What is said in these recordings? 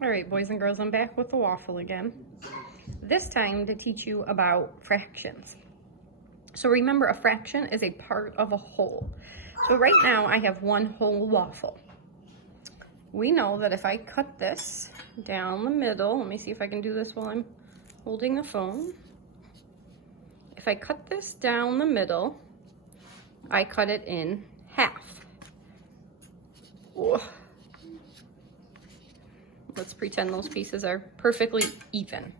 All right, boys and girls, I'm back with the waffle again. This time to teach you about fractions. So remember, a fraction is a part of a whole. So right now I have one whole waffle. We know that if I cut this down the middle, let me see if I can do this while I'm holding the phone. If I cut this down the middle, I cut it in half. Whoa. Let's pretend those pieces are perfectly even.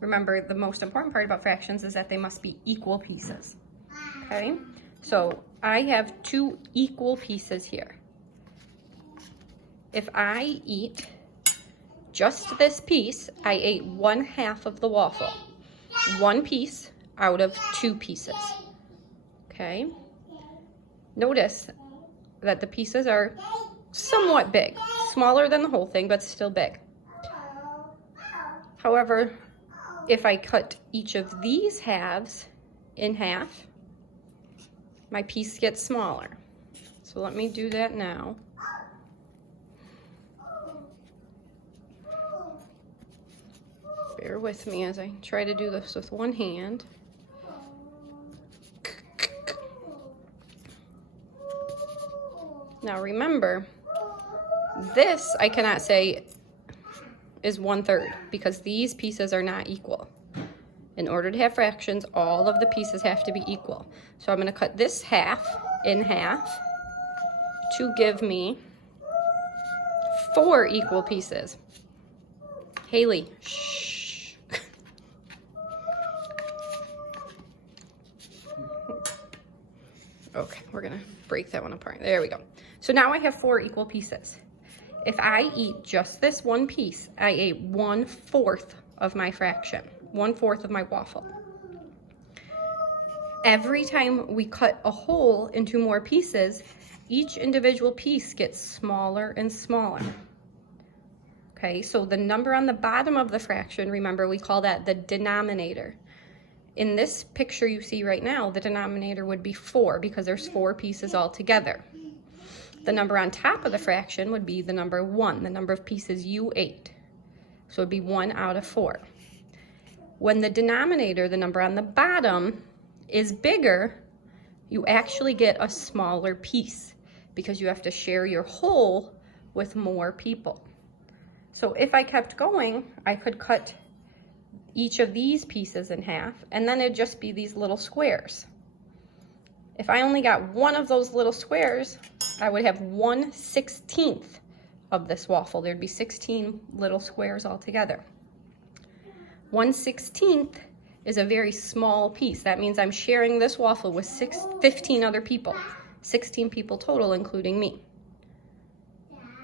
Remember, the most important part about fractions is that they must be equal pieces. Okay, so I have two equal pieces here. If I eat just this piece, I ate 1/2 of the waffle. One piece out of two pieces. Okay, notice that the pieces are somewhat big, smaller than the whole thing, but still big. However, if I cut each of these halves in half, my piece gets smaller. So let me do that now. Bear with me as I try to do this with one hand. Now remember, this I cannot say is 1/3 because these pieces are not equal. In order to have fractions, all of the pieces have to be equal. So I'm going to cut this half in half to give me 4 equal pieces. Haley, shh. Okay, we're going to break that one apart. There we go. So now I have 4 equal pieces. If I eat just this one piece, I ate 1/4 of my fraction, 1/4 of my waffle. Every time we cut a hole into more pieces, each individual piece gets smaller and smaller. Okay, so the number on the bottom of the fraction, remember, we call that the denominator. In this picture you see right now, the denominator would be 4 because there's 4 pieces all together. The number on top of the fraction would be the number 1, the number of pieces you ate. So it would be 1 out of 4. When the denominator, the number on the bottom, is bigger, you actually get a smaller piece because you have to share your whole with more people. So if I kept going, I could cut each of these pieces in half, and then it'd just be these little squares. If I only got one of those little squares, I would have 1/16 of this waffle. There'd be 16 little squares all together. 1/16 is a very small piece. That means I'm sharing this waffle with 15 other people. 16 people total, including me.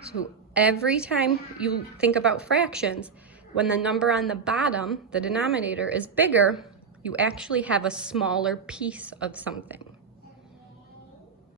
So every time you think about fractions, when the number on the bottom, the denominator, is bigger, you actually have a smaller piece of something.